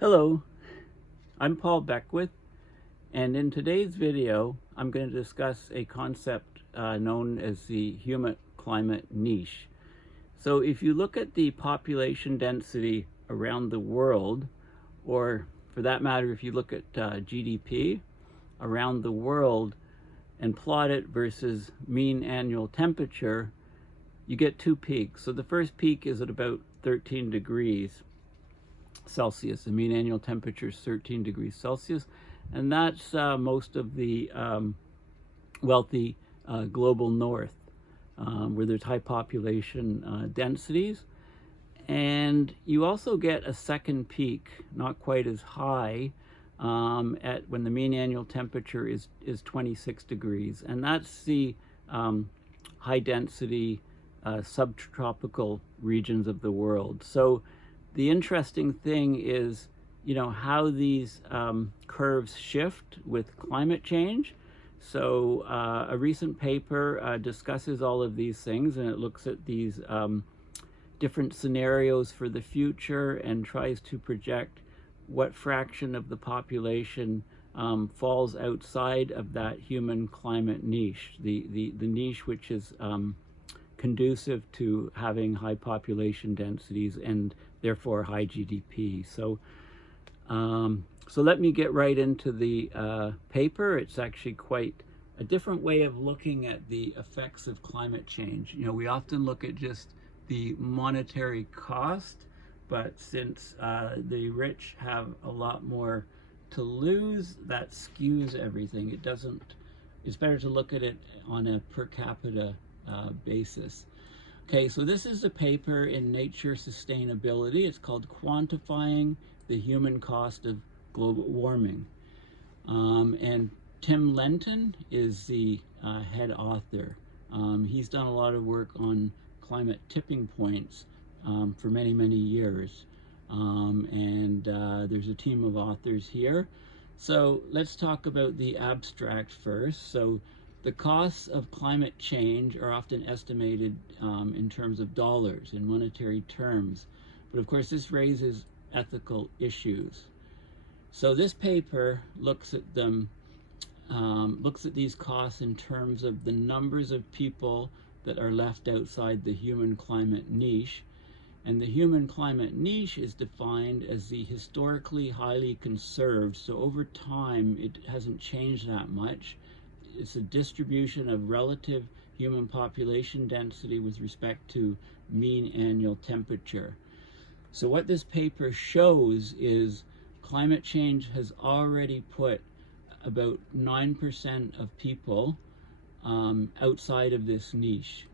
Hello, I'm Paul Beckwith, and in today's video I'm going to discuss a concept known as the human climate niche. So if you look at the population density around the world, or for that matter if you look at GDP around the world and plot it versus mean annual temperature, you get two peaks. So the first peak is at about 13 degrees Celsius. The mean annual temperature is 13 degrees Celsius, and that's most of the wealthy global north, where there's high population densities. And you also get a second peak, not quite as high, at when the mean annual temperature is 26 degrees, and that's the high density subtropical regions of the world. So the interesting thing is, how these curves shift with climate change. So a recent paper discusses all of these things, and it looks at these different scenarios for the future and tries to project what fraction of the population falls outside of that human climate niche, the niche which is conducive to having high population densities and therefore high GDP. So let me get right into the paper. It's actually quite a different way of looking at the effects of climate change. We often look at just the monetary cost, but since the rich have a lot more to lose, that skews everything. It's better to look at it on a per capita basis. Okay, so this is a paper in Nature Sustainability. It's called Quantifying the Human Cost of Global Warming. And Tim Lenton is the head author. He's done a lot of work on climate tipping points for many, many years. And there's a team of authors here. So let's talk about the abstract first. So the costs of climate change are often estimated in terms of dollars, in monetary terms. But of course, this raises ethical issues. So this paper looks at these costs in terms of the numbers of people that are left outside the human climate niche. And the human climate niche is defined as the historically highly conserved. So over time, it hasn't changed that much. It's a distribution of relative human population density with respect to mean annual temperature. So what this paper shows is climate change has already put about 9% of people outside of this niche.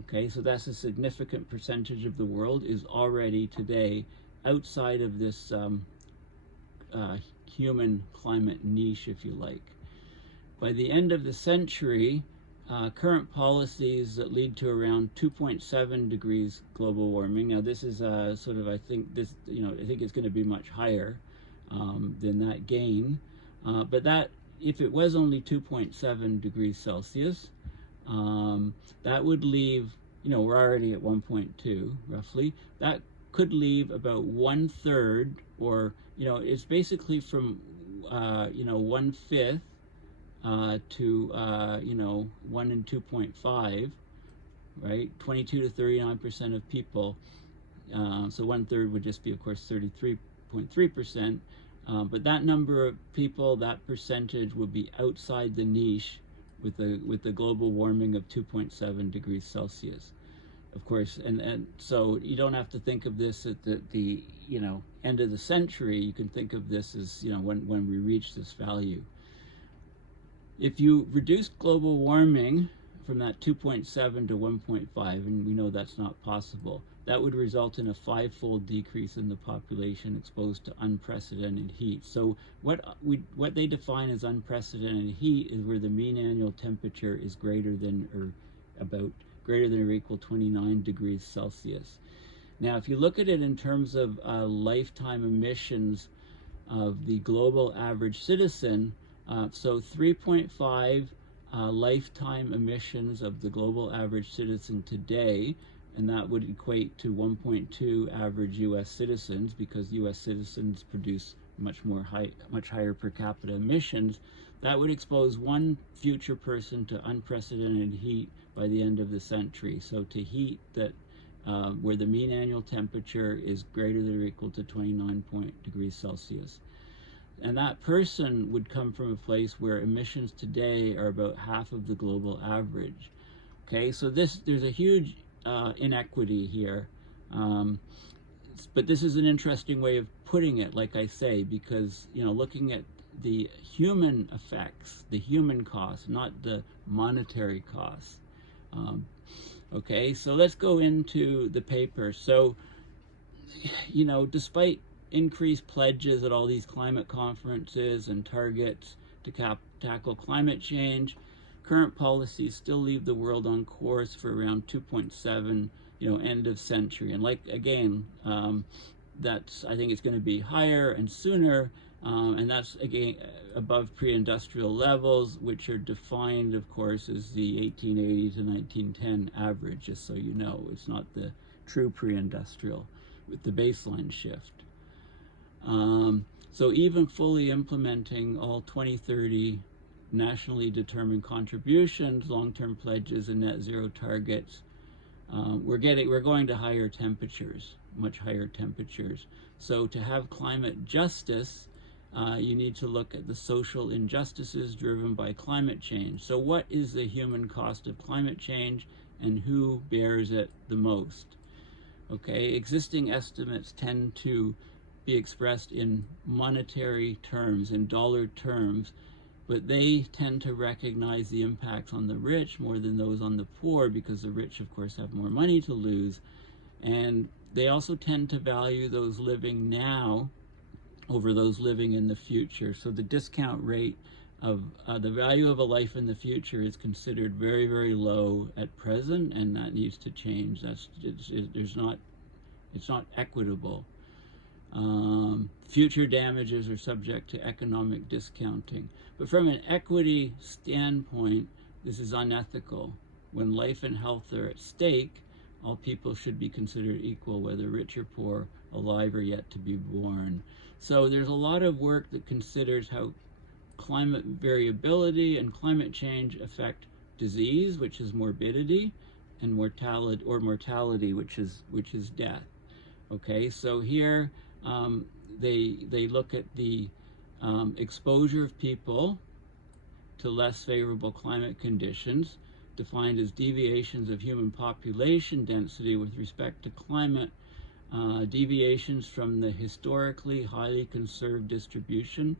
Okay, so that's a significant percentage of the world is already today outside of this human climate niche, if you like. By the end of the century, current policies that lead to around 2.7 degrees global warming. Now, this is I think it's going to be much higher than that gain. But that, if it was only 2.7 degrees Celsius, that would leave, we're already at 1.2 roughly. That could leave about 1/3, or it's basically from 1/5 to 1 and 2.5, right? 22 to 39% of people. So 1/3 would just be, of course, 33.3%. But that number of people, that percentage, would be outside the niche with the global warming of 2.7 degrees Celsius. Of course, and so you don't have to think of this at the end of the century. You can think of this as when we reach this value. If you reduce global warming from that 2.7 to 1.5, and we know that's not possible, that would result in a 5-fold decrease in the population exposed to unprecedented heat. So what they define as unprecedented heat is where the mean annual temperature is greater than or equal 29 degrees Celsius. Now, if you look at it in terms of lifetime emissions of the global average citizen, so 3.5 lifetime emissions of the global average citizen today and that would equate to 1.2 average U.S. citizens, because U.S. citizens produce much higher per capita emissions. That would expose one future person to unprecedented heat by the end of the century. So to heat that where the mean annual temperature is greater than or equal to 29 degrees Celsius. And that person would come from a place where emissions today are about half of the global average. Okay, so there's a huge inequity here. But this is an interesting way of putting it, like I say, because, you know, looking at the human effects, the human cost, not the monetary cost. Okay, so let's go into the paper. So, you know, despite increased pledges at all these climate conferences and targets to tackle climate change, current policies still leave the world on course for around 2.7, you know, end of century. And like, again, that's, I think it's going to be higher and sooner, and that's, again, above pre-industrial levels, which are defined, of course, as the 1880 to 1910 average, just so you know. It's not the true pre-industrial with the baseline shift. So even fully implementing all 2030 nationally determined contributions, long-term pledges, and net zero targets, we're going to higher temperatures, much higher temperatures. So to have climate justice, you need to look at the social injustices driven by climate change. So what is the human cost of climate change, and who bears it the most? Okay, existing estimates tend to be expressed in monetary terms, in dollar terms, but they tend to recognize the impacts on the rich more than those on the poor, because the rich, of course, have more money to lose. And they also tend to value those living now over those living in the future. So the discount rate of the value of a life in the future is considered very, very low at present, and that needs to change. It's not equitable. Future damages are subject to economic discounting. But from an equity standpoint, this is unethical. When life and health are at stake, all people should be considered equal, whether rich or poor, alive or yet to be born. So there's a lot of work that considers how climate variability and climate change affect disease, which is morbidity, and mortality, which is death. Okay, so here they look at the exposure of people to less favorable climate conditions, defined as deviations of human population density with respect to climate, deviations from the historically highly conserved distribution,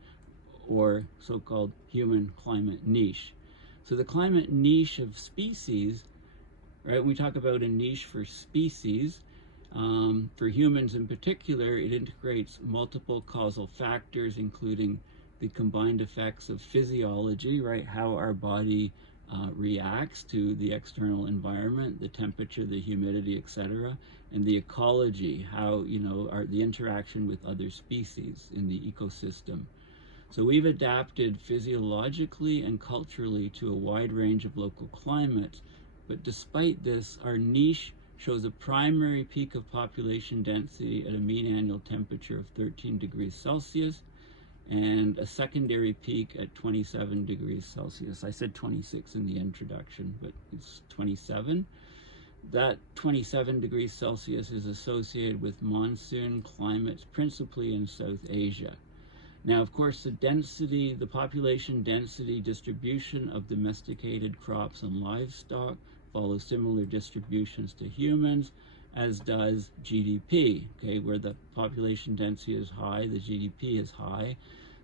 or so-called human climate niche. So the climate niche of species, right, when we talk about a niche for species, for humans in particular, it integrates multiple causal factors, including the combined effects of physiology, right, how our body reacts to the external environment, the temperature, the humidity, etc., and the ecology, how, you know, the interaction with other species in the ecosystem. So we've adapted physiologically and culturally to a wide range of local climates, but despite this, our niche shows a primary peak of population density at a mean annual temperature of 13 degrees Celsius and a secondary peak at 27 degrees Celsius. I said 26 in the introduction, but it's 27. That 27 degrees Celsius is associated with monsoon climates, principally in South Asia. Now, of course, the population density distribution of domesticated crops and livestock follows similar distributions to humans, as does GDP, okay, where the population density is high, the GDP is high.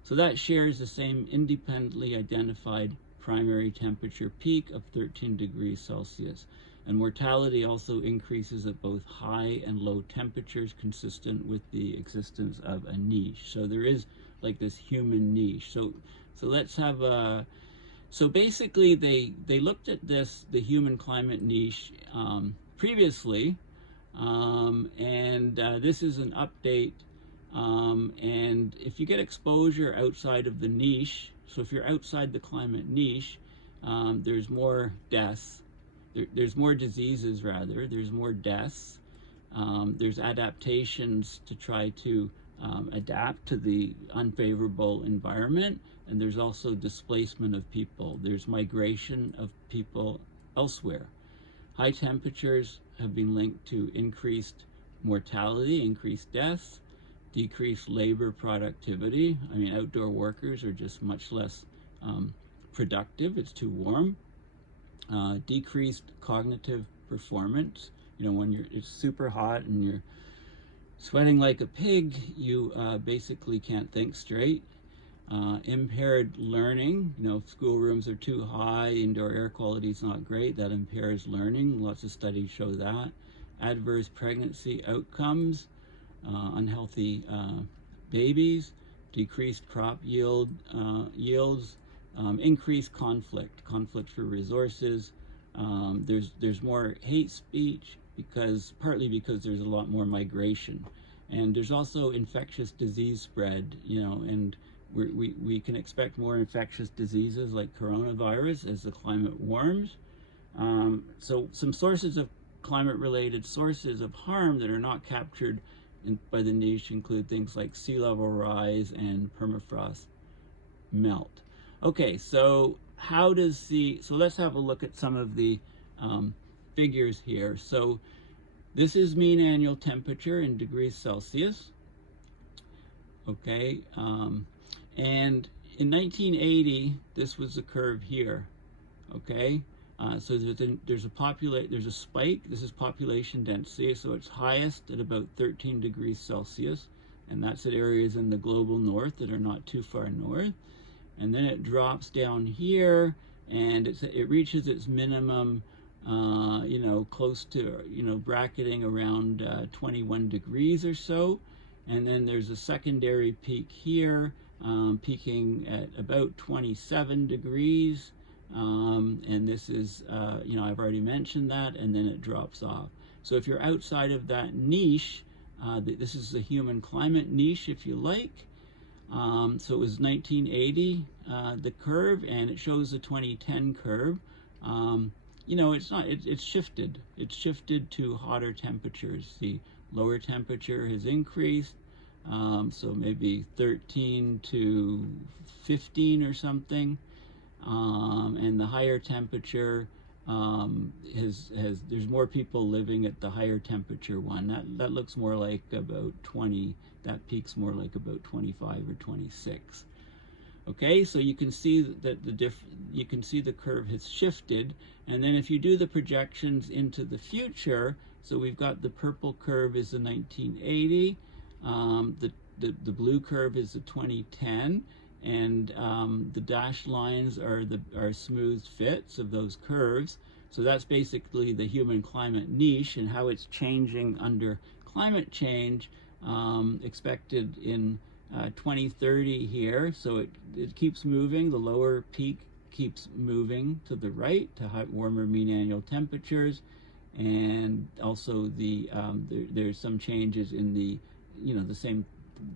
So that shares the same independently identified primary temperature peak of 13 degrees Celsius. And mortality also increases at both high and low temperatures, consistent with the existence of a niche. So there is like this human niche. So let's have a, so basically they looked at the human climate niche previously, and this is an update, and if you get exposure outside of the niche, so if you're outside the climate niche, there's more deaths, there's more diseases rather, there's more deaths, there's adaptations to try to adapt to the unfavorable environment, and there's also displacement of people. There's migration of people elsewhere. High temperatures have been linked to increased mortality, increased deaths, decreased labor productivity. I mean, outdoor workers are just much less productive. It's too warm. Decreased cognitive performance. You know, when it's super hot and you're sweating like a pig, you basically can't think straight. Impaired learning. You know, if schoolrooms are too high, indoor air quality is not great. That impairs learning. Lots of studies show that. Adverse pregnancy outcomes, unhealthy babies, decreased crop yields, increased conflict for resources. There's more hate speech partly because there's a lot more migration, and there's also infectious disease spread. You know, and we can expect more infectious diseases like coronavirus as the climate warms. So some sources of climate-related sources of harm that are not captured by the niche include things like sea level rise and permafrost melt. Okay, so so let's have a look at some of the figures here. So this is mean annual temperature in degrees Celsius. Okay, and in 1980, this was the curve here. Okay, so there's a spike. This is population density, so it's highest at about 13 degrees Celsius, and that's at areas in the global north that are not too far north. And then it drops down here, and it reaches its minimum, you know, close to, you know, bracketing around 21 degrees or so. And then there's a secondary peak here, peaking at about 27 degrees. And this is, you know, I've already mentioned that, and then it drops off. So if you're outside of that niche, this is the human climate niche, if you like. So it was 1980, the curve, and it shows the 2010 curve. You know, it's shifted. It's shifted to hotter temperatures. The lower temperature has increased, so maybe 13 to 15 or something. And the higher temperature there's more people living at the higher temperature one. That looks more like about 20. That peak's more like about 25 or 26. Okay, so you can see that you can see the curve has shifted, and then if you do the projections into the future, so we've got the purple curve is the 1980, the blue curve is the 2010, and the dashed lines are smooth fits of those curves. So that's basically the human climate niche and how it's changing under climate change, expected in 2030 here. So it keeps moving. The lower peak keeps moving to the right to warmer mean annual temperatures, and also there's some changes in the, you know, the same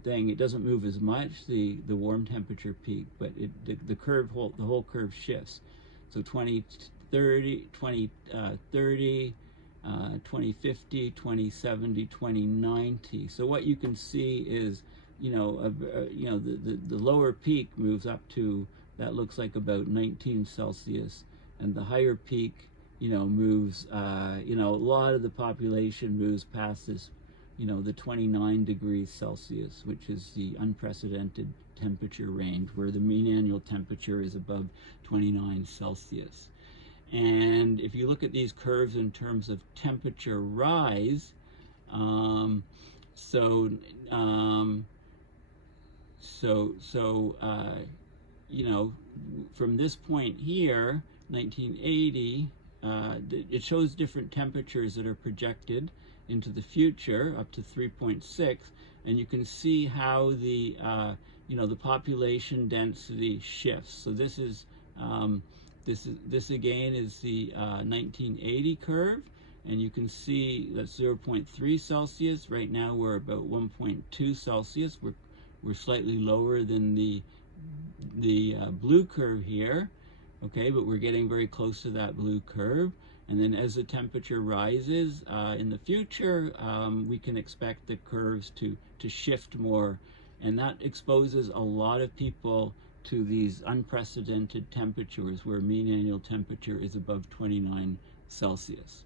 thing. It doesn't move as much, the warm temperature peak, but the whole curve shifts. So 2030, 2030, 2050, 2070, 2090. So what you can see is, you know, the lower peak moves up to, that looks like about 19 Celsius, and the higher peak, you know, moves, you know, a lot of the population moves past this, you know, the 29 degrees Celsius, which is the unprecedented temperature range where the mean annual temperature is above 29 Celsius. And if you look at these curves in terms of temperature rise, you know, from this point here, 1980, it shows different temperatures that are projected into the future up to 3.6, and you can see how the you know, the population density shifts. So this is this again is the 1980 curve, and you can see that's 0.3 Celsius. Right now we're about 1.2 Celsius. We're slightly lower than the blue curve here, okay, but we're getting very close to that blue curve. And then as the temperature rises in the future, we can expect the curves to shift more. And that exposes a lot of people to these unprecedented temperatures where mean annual temperature is above 29 Celsius.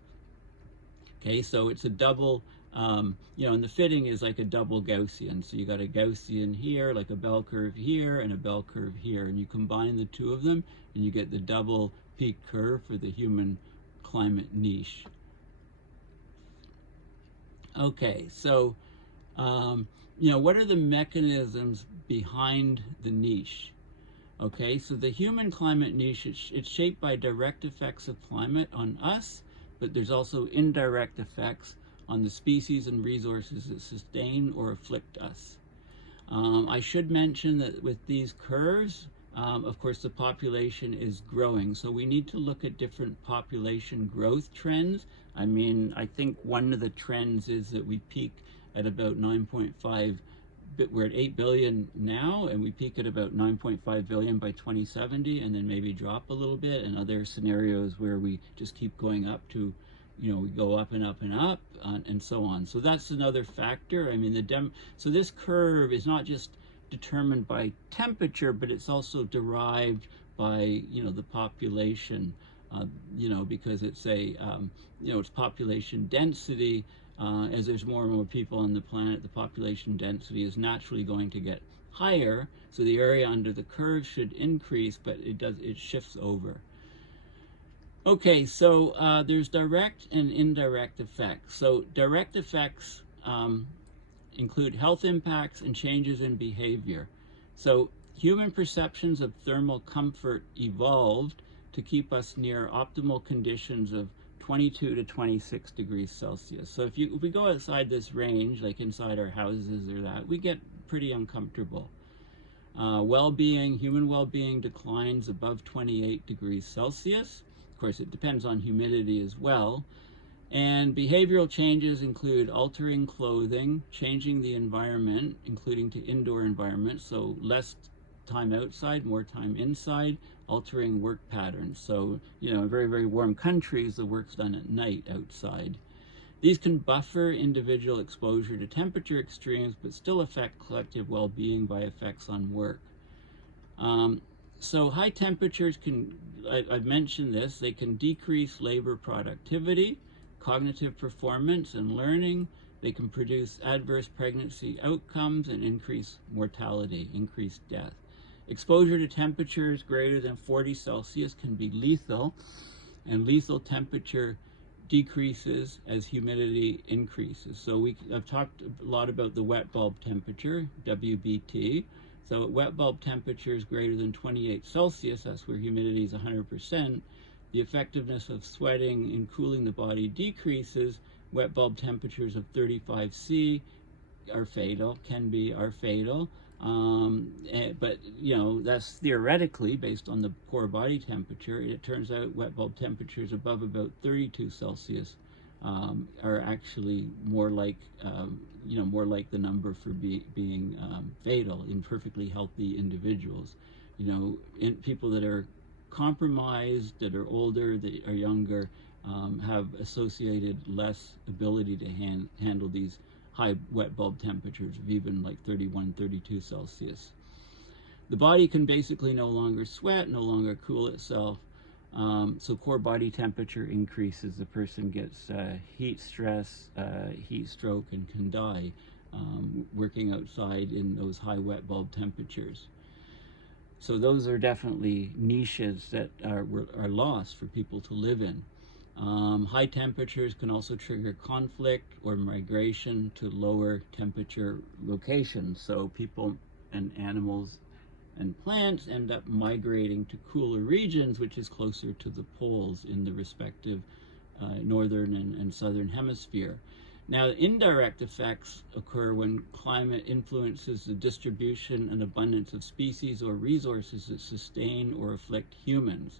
Okay, so it's a double, and the fitting is like a double Gaussian. So you got a Gaussian here, like a bell curve here, and a bell curve here. And you combine the two of them, and you get the double peak curve for the human climate niche. Okay, so, what are the mechanisms behind the niche? Okay, so the human climate niche, it's shaped by direct effects of climate on us, but there's also indirect effects on the species and resources that sustain or afflict us. I should mention that with these curves, of course, the population is growing. So we need to look at different population growth trends. I think one of the trends is that we peak at about 9.5, we're at 8 billion now, and we peak at about 9.5 billion by 2070, and then maybe drop a little bit, and other scenarios where we just keep going up to, we go up and up and up, and so on. So that's another factor. So this curve is not just determined by temperature, but it's also derived by, the population, because it's it's population density. As there's more and more people on the planet, the population density is naturally going to get higher. So the area under the curve should increase, but it shifts over. Okay, so there's direct and indirect effects. So direct effects include health impacts and changes in behavior. So human perceptions of thermal comfort evolved to keep us near optimal conditions of 22 to 26 degrees Celsius. So if we go outside this range, like inside our houses or that, we get pretty uncomfortable. Human well-being declines above 28 degrees Celsius. Of course, it depends on humidity as well. And behavioral changes include altering clothing, changing the environment, including to indoor environments, so less time outside, more time inside, altering work patterns. So, in very, very warm countries, the work's done at night outside. These can buffer individual exposure to temperature extremes, but still affect collective well-being by effects on work. So high temperatures I've mentioned this, they can decrease labor productivity, cognitive performance and learning. They can produce adverse pregnancy outcomes and increase mortality, increase death. Exposure to temperatures greater than 40 Celsius can be lethal, and lethal temperature decreases as humidity increases. So I've talked a lot about the wet bulb temperature, WBT. So at wet bulb temperatures greater than 28 Celsius, that's where humidity is 100%, the effectiveness of sweating in cooling the body decreases. Wet bulb temperatures of 35 C are fatal. But that's theoretically based on the core body temperature. It turns out wet bulb temperatures above about 32 Celsius are actually more like the number for being fatal in perfectly healthy individuals. In people that are compromised, that are older, that are younger, have associated less ability to handle these high wet bulb temperatures of even like 31, 32 Celsius. The body can basically no longer sweat, no longer cool itself. So core body temperature increases. The person gets heat stress, heat stroke, and can die working outside in those high wet bulb temperatures. So those are definitely niches that are lost for people to live in. High temperatures can also trigger conflict or migration to lower temperature locations. So people and animals and plants end up migrating to cooler regions, which is closer to the poles in the respective northern and southern hemisphere. Now, indirect effects occur when climate influences the distribution and abundance of species or resources that sustain or afflict humans.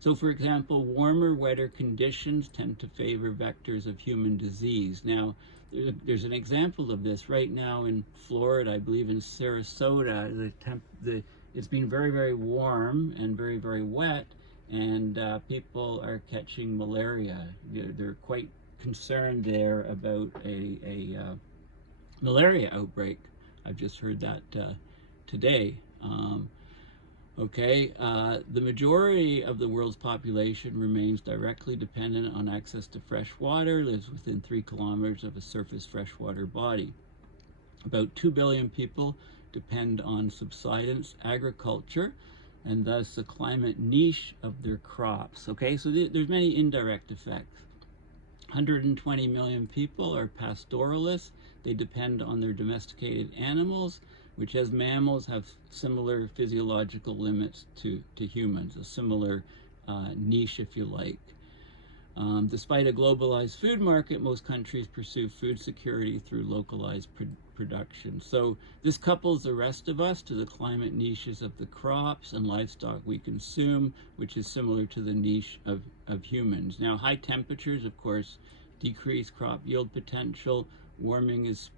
So, for example, warmer, wetter conditions tend to favor vectors of human disease. Now, there's an example of this right now in Florida, I believe in Sarasota. It's been very, very warm and very, very wet, and people are catching malaria. They're quite concerned there about a malaria outbreak. I've just heard that today. The majority of the world's population remains directly dependent on access to fresh water, lives within 3 kilometers of a surface freshwater body. About 2 billion people depend on subsistence agriculture, and thus the climate niche of their crops. Okay, so there's many indirect effects. 120 million people are pastoralists. They depend on their domesticated animals, which as mammals have similar physiological limits to humans, a similar niche, if you like. Despite a globalized food market, most countries pursue food security through localized production. So this couples the rest of us to the climate niches of the crops and livestock we consume, which is similar to the niche of humans. Now, high temperatures, of course, decrease crop yield potential. Warming is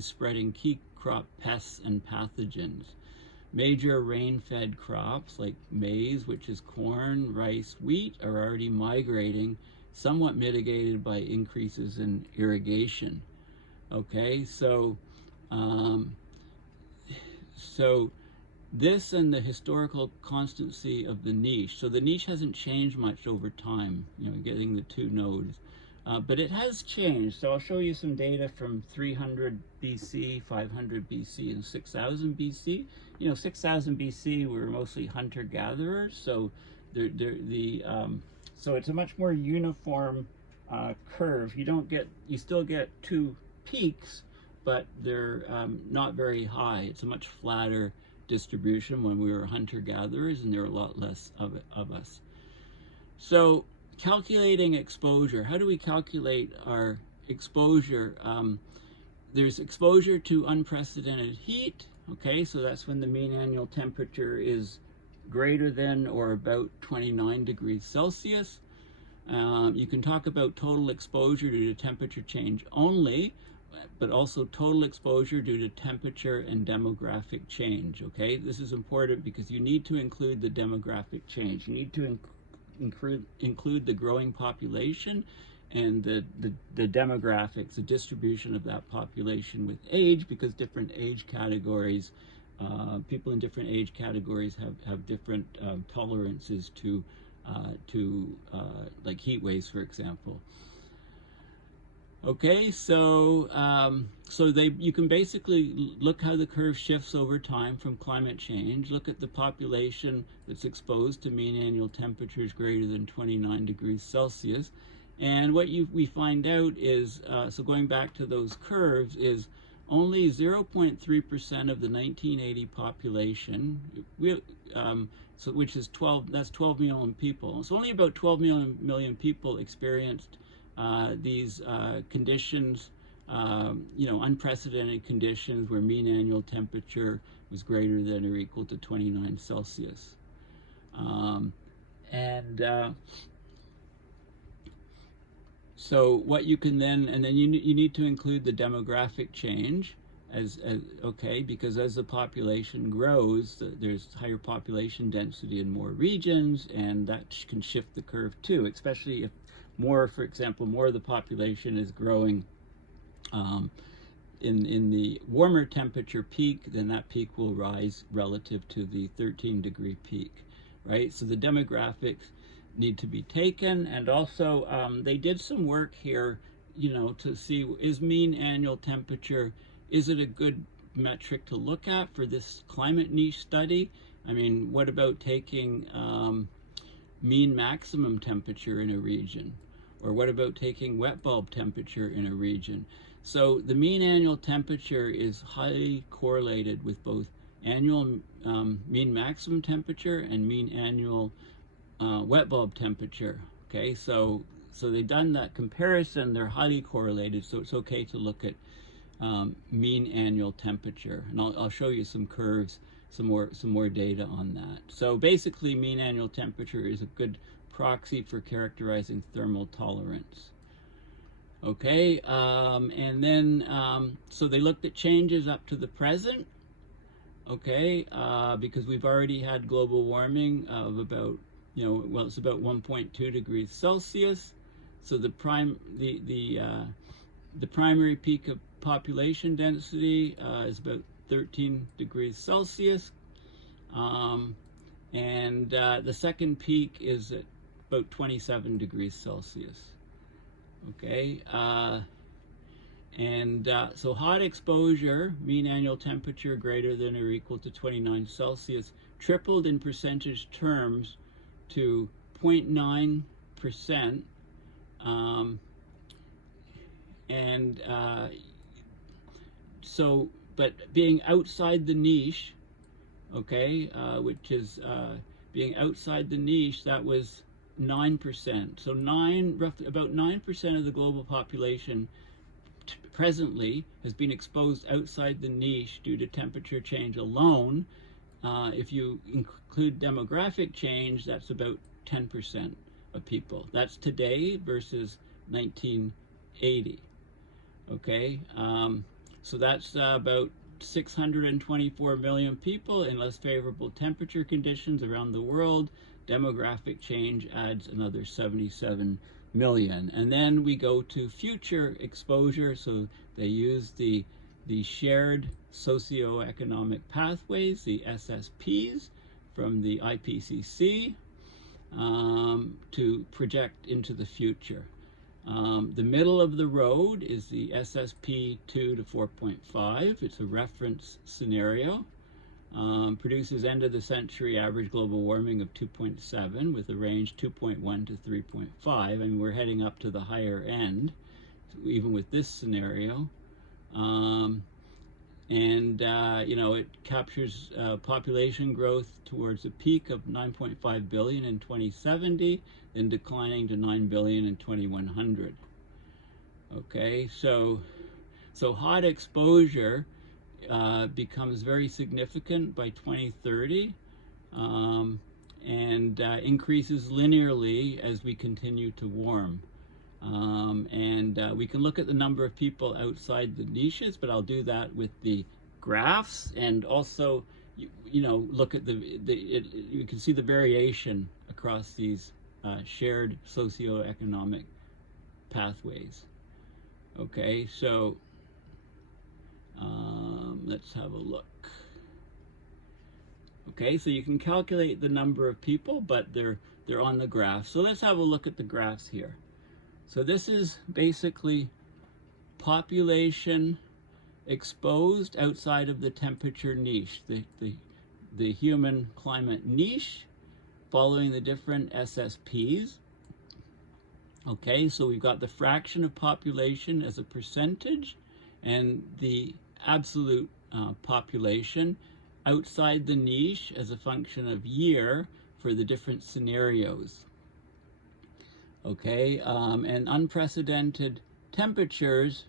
spreading key crop pests and pathogens. Major rain-fed crops like maize, which is corn, rice, wheat, are already migrating, somewhat mitigated by increases in irrigation. Okay, so this and the historical constancy of the niche. So the niche hasn't changed much over time, getting the 2 nodes. But it has changed. So I'll show you some data from 300 BC, 500 BC, and 6000 BC. 6000 BC were mostly hunter-gatherers, so so it's a much more uniform curve. You still get 2 peaks, but they're not very high. It's a much flatter distribution when we were hunter-gatherers, and there are a lot less of us. So calculating exposure. How do we calculate our exposure? There's exposure to unprecedented heat. Okay, so that's when the mean annual temperature is greater than or about 29 degrees Celsius. You can talk about total exposure due to temperature change only, but also total exposure due to temperature and demographic change. Okay, this is important because you need to include the demographic change. You need to include the growing population and the demographics, the distribution of that population with age, because different age categories, people in different age categories have different tolerances to like heat waves, for example. Okay, so you can basically look how the curve shifts over time from climate change. Look at the population that's exposed to mean annual temperatures greater than 29 degrees Celsius. And what we find out is, so going back to those curves, is only 0.3% of the 1980 population, which is 12 million people. So only about 12 million people experienced these conditions, unprecedented conditions where mean annual temperature was greater than or equal to 29 Celsius. So what you can then you need to include the demographic change as because as the population grows, there's higher population density in more regions, and that can shift the curve too, especially if for example, more of the population is growing in the warmer temperature peak, then that peak will rise relative to the 13-degree peak, right? So the demographics need to be taken, and also they did some work here, to see, is mean annual temperature, is it a good metric to look at for this climate niche study? I mean, what about taking mean maximum temperature in a region? Or what about taking wet bulb temperature in a region? So the mean annual temperature is highly correlated with both annual mean maximum temperature and mean annual wet bulb temperature. Okay, so they've done that comparison. They're highly correlated, so it's okay to look at mean annual temperature, and I'll show you some curves, some more data on that. So basically, mean annual temperature is a good proxy for characterizing thermal tolerance. Okay, and then so they looked at changes up to the present, okay, because we've already had global warming of about, well, it's about 1.2 degrees Celsius. So the primary peak of population density is about 13 degrees Celsius. And the second peak is at about 27 degrees Celsius. Okay, so hot exposure, mean annual temperature greater than or equal to 29 Celsius, tripled in percentage terms to 0.9%. But being outside the niche, okay, which is being outside the niche, that was 9%. So roughly about 9% of the global population presently has been exposed outside the niche due to temperature change alone. If you include demographic change, that's about 10% of people. That's today versus 1980. Okay, so that's about 624 million people in less favorable temperature conditions around the world. Demographic change adds another 77 million. And then we go to future exposure. So they use the shared socioeconomic pathways, the SSPs, from the IPCC to project into the future. The middle of the road is the SSP 2 to 4.5. It's a reference scenario. Produces end of the century average global warming of 2.7 with a range 2.1 to 3.5. And we're heading up to the higher end, even with this scenario. It captures population growth towards a peak of 9.5 billion in 2070, then declining to 9 billion in 2100. Okay, so hot exposure becomes very significant by 2030 and increases linearly as we continue to warm. We can look at the number of people outside the niches, but I'll do that with the graphs, and also look at you can see the variation across these shared socioeconomic pathways. Okay, so let's have a look. Okay, so you can calculate the number of people, but they're on the graph. So let's have a look at the graphs here. So this is basically population exposed outside of the temperature niche, the human climate niche, following the different SSPs. Okay, so we've got the fraction of population as a percentage and the absolute population outside the niche as a function of year for the different scenarios. Okay, and unprecedented temperatures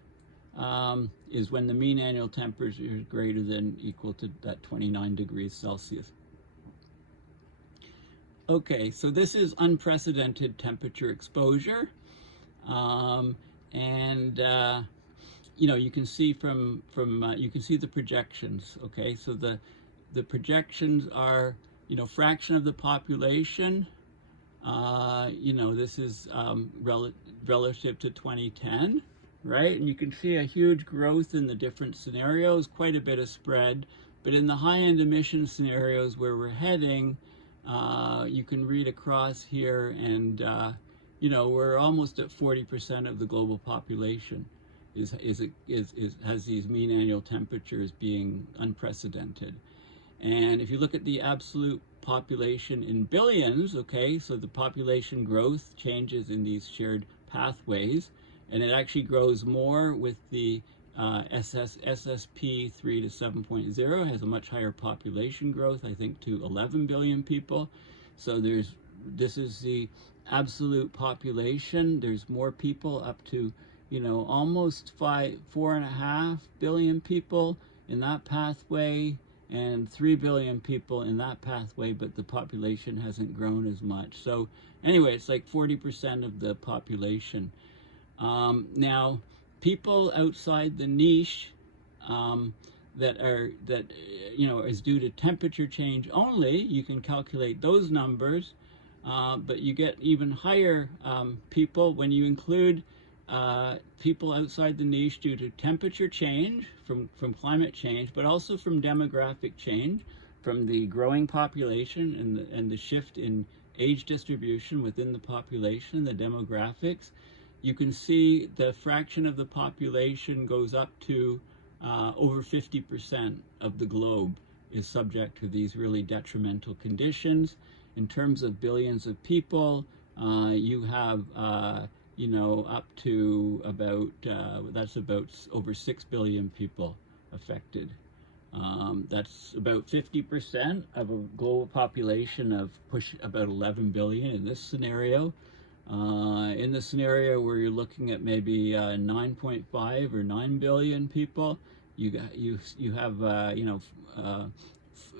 is when the mean annual temperature is greater than equal to that 29 degrees Celsius. Okay, so this is unprecedented temperature exposure, you can see you can see the projections. Okay, so the projections are fraction of the population. This is relative to 2010, right? And you can see a huge growth in the different scenarios, quite a bit of spread. But in the high-end emission scenarios where we're heading, you can read across here, and we're almost at 40% of the global population has these mean annual temperatures being unprecedented. And if you look at the absolute population in billions, okay, so the population growth changes in these shared pathways, and it actually grows more with the SSP 3 to 7.0, has a much higher population growth, I think to 11 billion people. So this is the absolute population. There's more people, up to almost 4.5 billion people in that pathway, and 3 billion people in that pathway, but the population hasn't grown as much. So anyway, it's like 40% of the population. Now, people outside the niche, that is due to temperature change only, you can calculate those numbers, but you get even higher people when you include people outside the niche due to temperature change from climate change, but also from demographic change, from the growing population and the shift in age distribution within the population, the demographics. You can see the fraction of the population goes up to over 50% of the globe is subject to these really detrimental conditions. In terms of billions of people, you have up to about that's about over 6 billion people affected. That's about 50% of a global population of about 11 billion in this scenario. In the scenario where you're looking at maybe 9.5 or 9 billion people, you have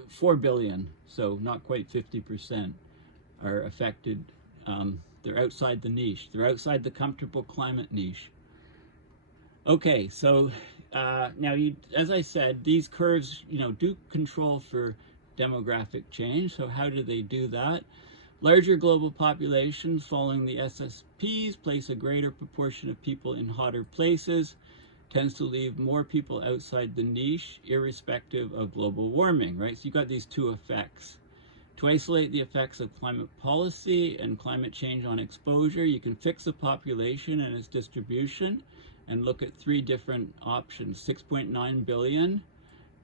4 billion, so not quite 50% are affected. They're outside the niche. They're outside the comfortable climate niche. Okay, so now, as I said, these curves, do control for demographic change. So how do they do that? Larger global populations following the SSPs place a greater proportion of people in hotter places, tends to leave more people outside the niche, irrespective of global warming, right? So you've got these two effects. To isolate the effects of climate policy and climate change on exposure, you can fix a population and its distribution and look at three different options: 6.9 billion,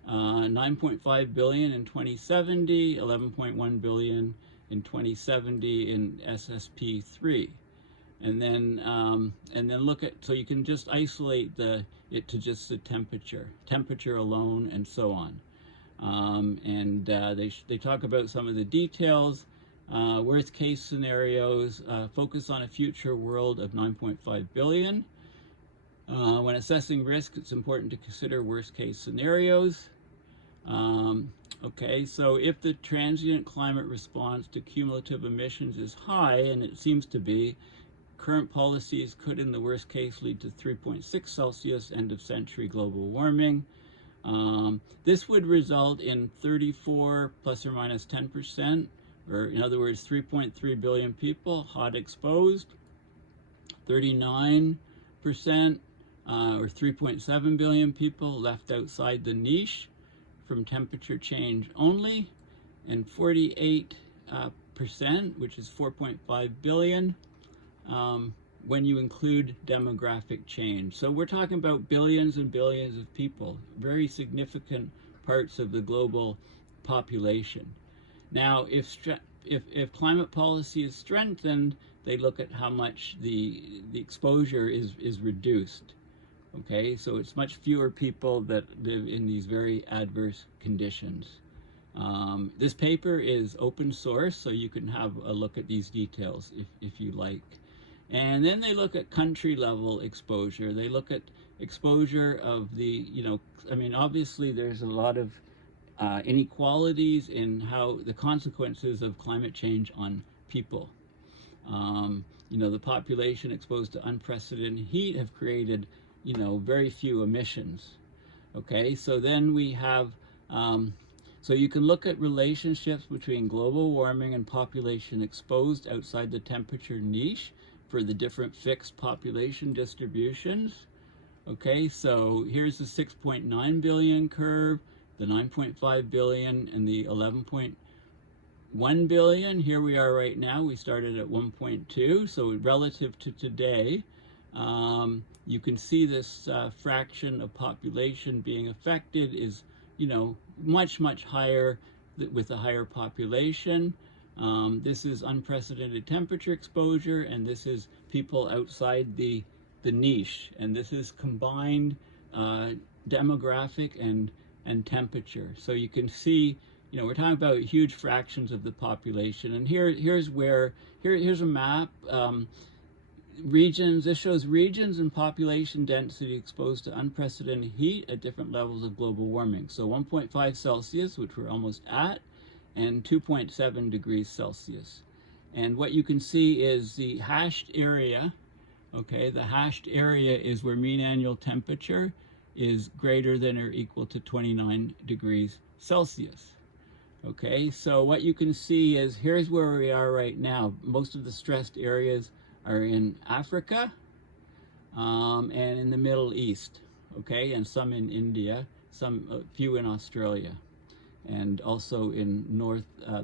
9.5 billion in 2070, 11.1 billion in 2070 in SSP3. And then look at, so you can just isolate it to just the temperature alone, and so on. They talk about some of the details. Worst case scenarios, focus on a future world of 9.5 billion. When assessing risk, it's important to consider worst case scenarios. Okay, so if the transient climate response to cumulative emissions is high, and it seems to be, current policies could, in the worst case, lead to 3.6 Celsius end of century global warming. This would result in 34 plus or minus 10%, or in other words, 3.3 billion people hot exposed, 39% or 3.7 billion people left outside the niche from temperature change only, and 48%, which is 4.5 billion, when you include demographic change. So we're talking about billions and billions of people, very significant parts of the global population. Now, if climate policy is strengthened, they look at how much the exposure is reduced. Okay, so it's much fewer people that live in these very adverse conditions. This paper is open source, so you can have a look at these details if you like. And then they look at country level exposure. They look at exposure of the, obviously there's a lot of inequalities in how the consequences of climate change on people. The population exposed to unprecedented heat have created, very few emissions. Okay, so then we have, so you can look at relationships between global warming and population exposed outside the temperature niche for the different fixed population distributions. Okay, so here's the 6.9 billion curve, the 9.5 billion, and the 11.1 billion. Here we are right now. We started at 1.2, so relative to today, you can see this fraction of population being affected is, much, much higher with a higher population. This is unprecedented temperature exposure, and this is people outside the niche, and this is combined demographic and temperature. So you can see, we're talking about huge fractions of the population. And here's a map. Regions, this shows regions and population density exposed to unprecedented heat at different levels of global warming. So 1.5 Celsius, which we're almost at, and 2.7 degrees Celsius. And what you can see is the hashed area. Okay, the hashed area is where mean annual temperature is greater than or equal to 29 degrees Celsius. Okay, so what you can see is here's where we are right now. Most of the stressed areas are in Africa and in the Middle East, okay, and some in India, a few in Australia, and also in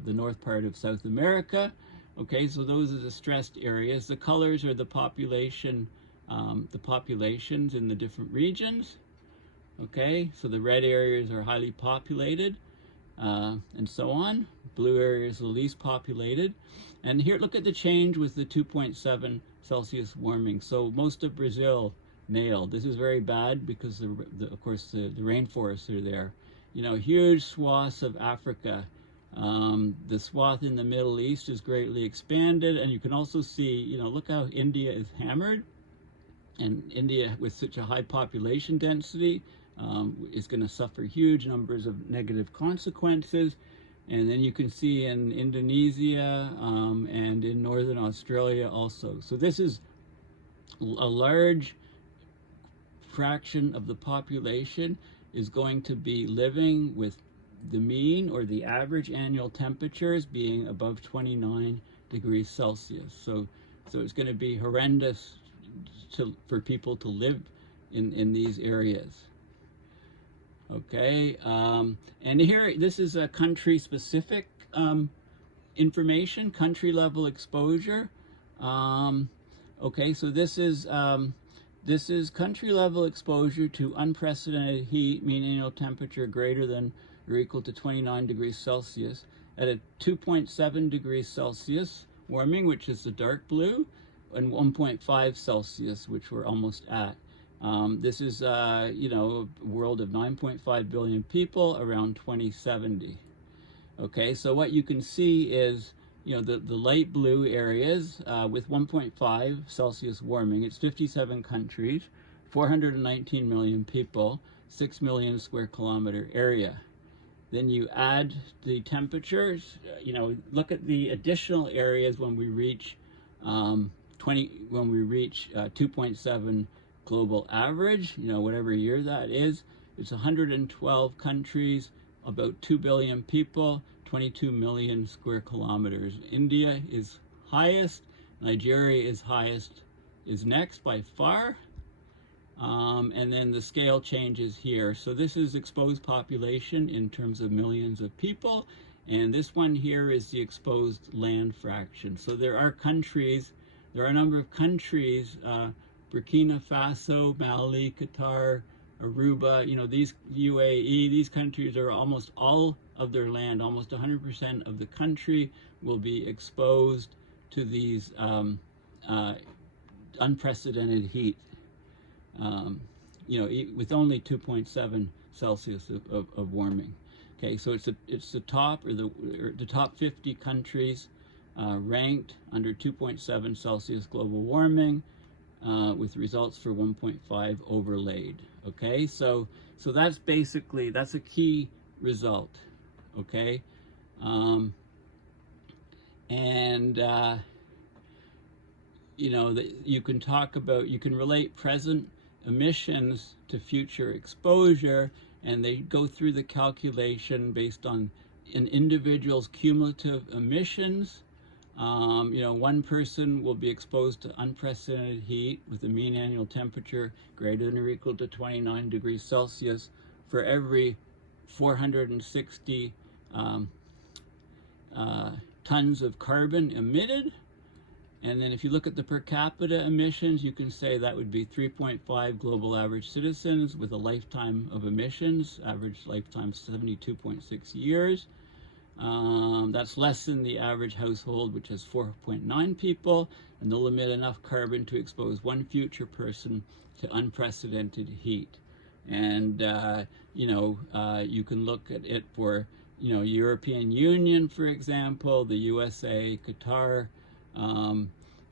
the north part of South America. Okay, so those are the stressed areas. The colors are the populations in the different regions. Okay, so the red areas are highly populated, and so on. Blue areas are the least populated. And here, look at the change with the 2.7 Celsius warming. So most of Brazil nailed. This is very bad because, of course, the rainforests are there. You know, huge swaths of Africa. The swath in the Middle East is greatly expanded. And you can also see, you know, look how India is hammered. And India, with such a high population density, is going to suffer huge numbers of negative consequences. And then you can see in Indonesia and in northern Australia also. So this is a large fraction of the population is going to be living with the mean or the average annual temperatures being above 29 degrees Celsius. So it's going to be horrendous for people to live in these areas. Okay, and here, this is a country-specific information, country-level exposure. Okay, so this is country-level exposure to unprecedented heat, mean annual temperature greater than or equal to 29 degrees Celsius at a 2.7 degrees Celsius warming, which is the dark blue, and 1.5 Celsius, which we're almost at. This is, you know, a world of 9.5 billion people around 2070. Okay, so what you can see is, you know, the light blue areas with 1.5 Celsius warming. It's 57 countries, 419 million people, 6 million square kilometer area. Then you add the temperatures, you know, look at the additional areas when we reach 2.7 global average, you know, whatever year that is. It's 112 countries, about 2 billion people, 22 million square kilometers. India is highest, Nigeria is next by far, and then the scale changes here. So this is exposed population in terms of millions of people, and this one here is the exposed land fraction. So there are a number of countries, Burkina Faso, Mali, Qatar, Aruba, you know, these UAE, these countries are almost all of their land, almost 100% of the country will be exposed to these unprecedented heat, you know, with only 2.7 Celsius of warming. Okay, so it's the top the top 50 countries ranked under 2.7 Celsius global warming, with results for 1.5 overlaid. Okay, so that's basically, that's a key result. Okay, you know, that you can talk about, you can relate present emissions to future exposure, and they go through the calculation based on an individual's cumulative emissions. You know, one person will be exposed to unprecedented heat with a mean annual temperature greater than or equal to 29 degrees Celsius for every 460 tons of carbon emitted. And then if you look at the per capita emissions, you can say that would be 3.5 global average citizens with a lifetime of emissions, average lifetime 72.6 years. That's less than the average household, which has 4.9 people, and they'll emit enough carbon to expose one future person to unprecedented heat. And, you know, you can look at it for, you know, European Union, for example, the USA, Qatar,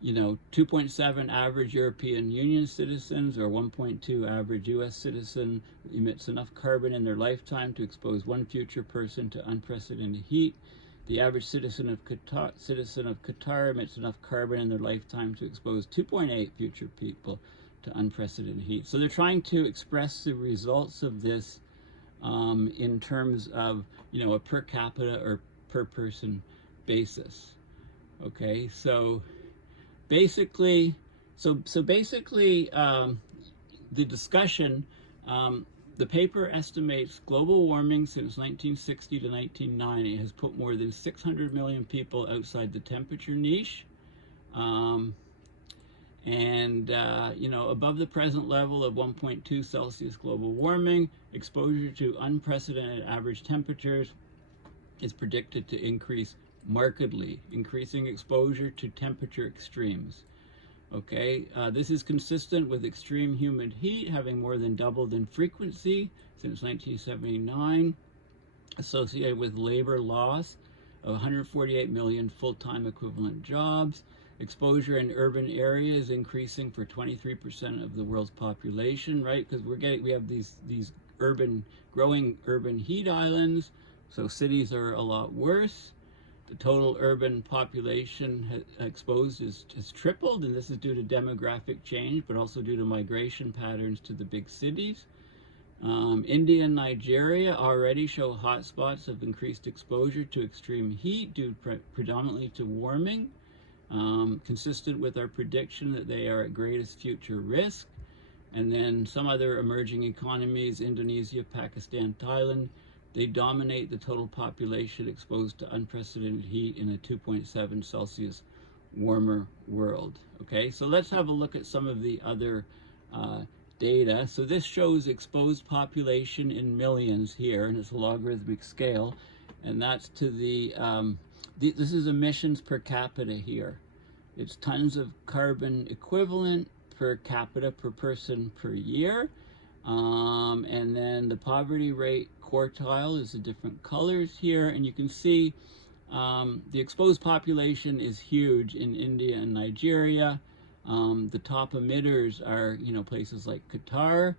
you know, 2.7 average European Union citizens or 1.2 average US citizen emits enough carbon in their lifetime to expose one future person to unprecedented heat. The average citizen of Qatar emits enough carbon in their lifetime to expose 2.8 future people to unprecedented heat. So they're trying to express the results of this in terms of, you know, a per capita or per person basis. Okay, so basically, the discussion, the paper estimates global warming since 1960 to 1990 has put more than 600 million people outside the temperature niche. You know, above the present level of 1.2 Celsius global warming, exposure to unprecedented average temperatures is predicted to increase markedly, increasing exposure to temperature extremes. Okay, this is consistent with extreme humid heat having more than doubled in frequency since 1979, associated with labor loss of 148 million full-time equivalent jobs. Exposure in urban areas increasing for 23% of the world's population, right? Because we have these growing urban heat islands, so cities are a lot worse. The total urban population exposed has tripled, and this is due to demographic change, but also due to migration patterns to the big cities. India and Nigeria already show hotspots of increased exposure to extreme heat due predominantly to warming, consistent with our prediction that they are at greatest future risk. And then some other emerging economies, Indonesia, Pakistan, Thailand, they dominate the total population exposed to unprecedented heat in a 2.7 Celsius warmer world. Okay, so let's have a look at some of the other data. So this shows exposed population in millions here, and it's a logarithmic scale, and that's to this is emissions per capita here. It's tons of carbon equivalent per capita per person per year. And then the poverty rate quartile is the different colors here, and you can see the exposed population is huge in India and Nigeria. The top emitters are, you know, places like Qatar,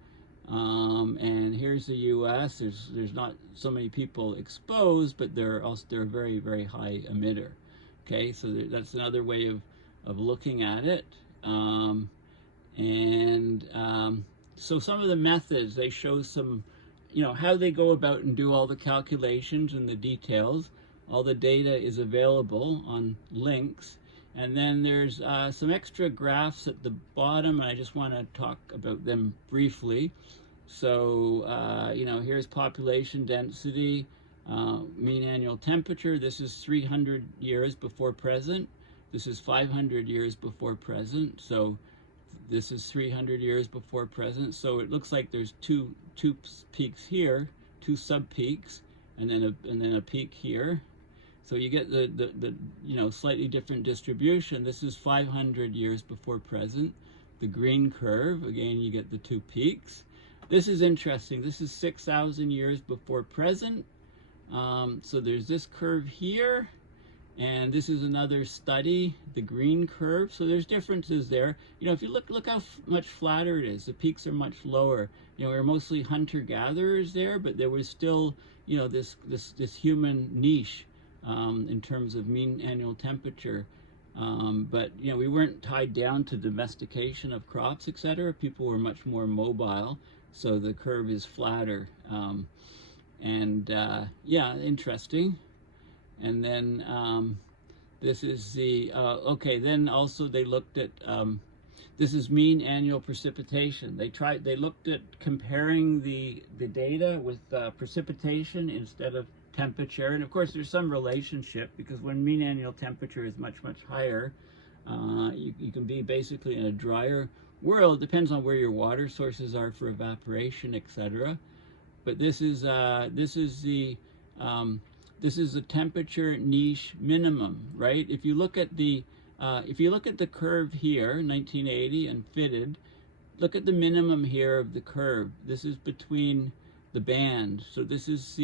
and here's the U.S. There's not so many people exposed, but they're a very, very high emitter. Okay, so that's another way of looking at it. So some of the methods, they show some, you know, how they go about and do all the calculations and the details. All the data is available on links. And then there's some extra graphs at the bottom, and I just want to talk about them briefly. So, you know, here's population density, mean annual temperature. This is 300 years before present. This is 500 years before present. So this is 300 years before present. So it looks like there's two peaks here, two sub-peaks, and then a peak here. So you get the you know, slightly different distribution. This is 500 years before present. The green curve, again, you get the two peaks. This is interesting. This is 6,000 years before present. So there's this curve here, and this is another study, the green curve. So there's differences there. You know, if you look how much flatter it is. The peaks are much lower. You know, we're mostly hunter-gatherers there, but there was still, you know, this human niche in terms of mean annual temperature. But, you know, we weren't tied down to domestication of crops, etc. People were much more mobile, so the curve is flatter. Yeah, interesting. And then this is the, okay, then also they looked at, this is mean annual precipitation. They looked at comparing the data with precipitation instead of temperature. And of course there's some relationship, because when mean annual temperature is much, much higher, you can be basically in a drier world. Depends on where your water sources are for evaporation, etc. But this is the temperature niche minimum, right? If you look at the curve here, 1980 and fitted, look at the minimum here of the curve. This is between the band. So this is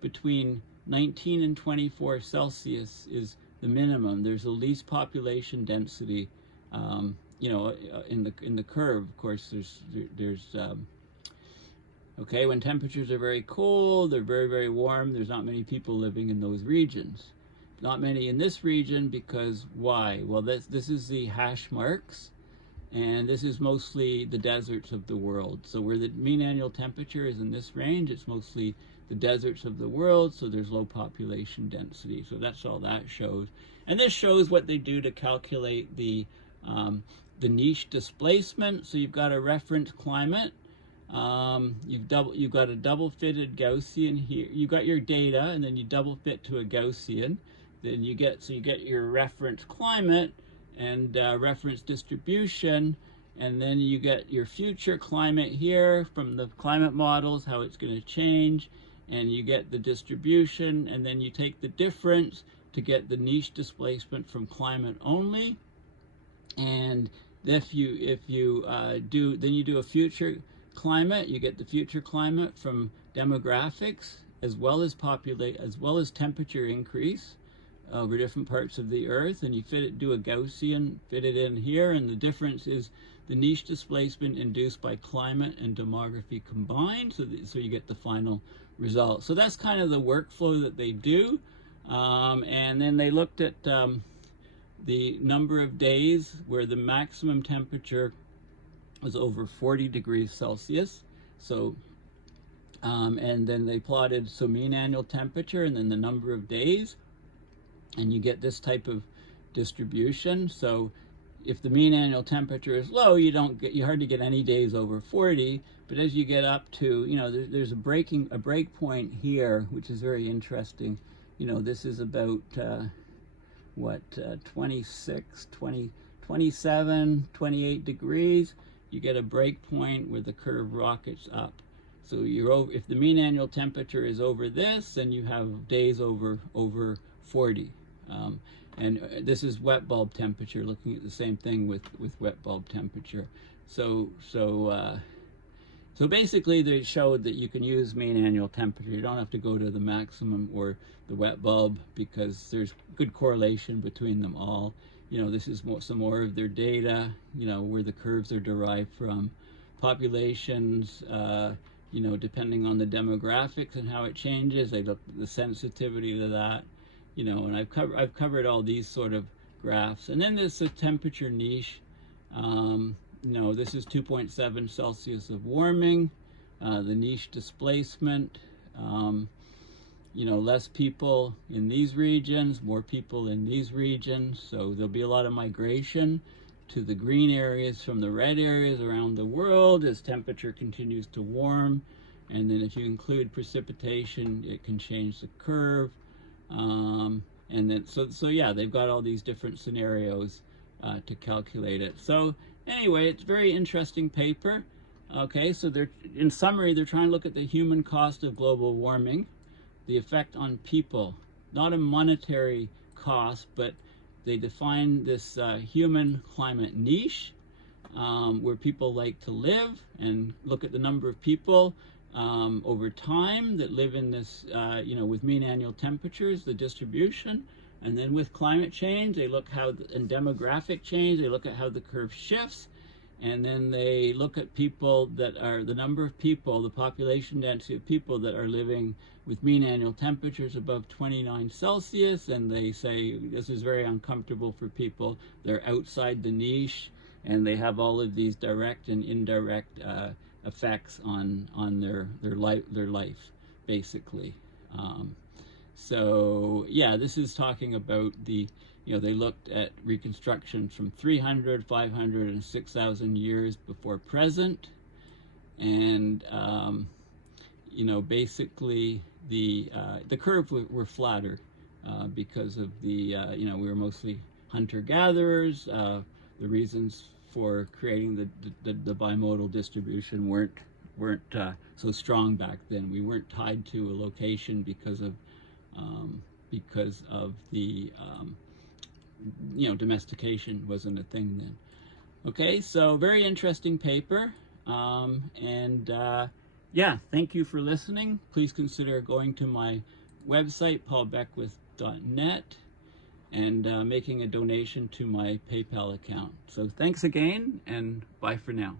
between 19 and 24 Celsius is the minimum. There's the least population density, you know, in the curve. Of course, there's okay, when temperatures are very cold, they're very, very warm, there's not many people living in those regions. Not many in this region, because why? Well, this is the hash marks, and this is mostly the deserts of the world. So where the mean annual temperature is in this range, it's mostly the deserts of the world, so there's low population density. So that's all that shows. And this shows what they do to calculate the niche displacement. So you've got a reference climate. You've got a double fitted Gaussian here. You got your data, and then you double fit to a Gaussian. Then you get your reference climate and reference distribution, and then you get your future climate here from the climate models, how it's going to change, and you get the distribution, and then you take the difference to get the niche displacement from climate only. And if you do a future climate, you get the future climate from demographics as well as temperature increase over different parts of the earth, and you do a Gaussian, fit it in here, and the difference is the niche displacement induced by climate and demography combined, so you get the final result. So that's kind of the workflow that they do. And then they looked at the number of days where the maximum temperature was over 40 degrees Celsius. So, and then they plotted mean annual temperature and then the number of days, and you get this type of distribution. So if the mean annual temperature is low, you hardly get any days over 40. But as you get up to, there's a break point here, which is very interesting. This is about 26, 20, 27, 28 degrees. You get a break point where the curve rockets up. So if the mean annual temperature is over this, then you have days over 40. And this is wet bulb temperature, looking at the same thing with wet bulb temperature. So basically they showed that you can use mean annual temperature. You don't have to go to the maximum or the wet bulb because there's good correlation between them all. This is some more of their data, where the curves are derived from. Populations, depending on the demographics and how it changes, they look at the sensitivity to that. And I've covered all these sort of graphs. And then there's the temperature niche. This is 2.7 Celsius of warming. The niche displacement. Less people in these regions, more people in these regions. So there'll be a lot of migration to the green areas from the red areas around the world as temperature continues to warm. And then if you include precipitation, it can change the curve. And then, so yeah, they've got all these different scenarios to calculate it. So anyway, it's a very interesting paper. Okay, so in summary, they're trying to look at the human cost of global warming, the effect on people, not a monetary cost, but they define this human climate niche where people like to live, and look at the number of people over time that live in this, with mean annual temperatures, the distribution. And then with climate change, they look and demographic change, they look at how the curve shifts. And then they look at people the number of people, the population density of people that are living with mean annual temperatures above 29 Celsius. And they say this is very uncomfortable for people. They're outside the niche, and they have all of these direct and indirect effects on their life, basically. So yeah, this is talking about they looked at reconstruction from 300, 500, and 6,000 years before present, and basically the curves were flatter because of we were mostly hunter-gatherers. The reasons for creating the bimodal distribution weren't so strong back then. We weren't tied to a location because of the domestication wasn't a thing then. Okay, so very interesting paper, and yeah, thank you for listening. Please consider going to my website, paulbeckwith.net, and making a donation to my PayPal account. So thanks again, and bye for now.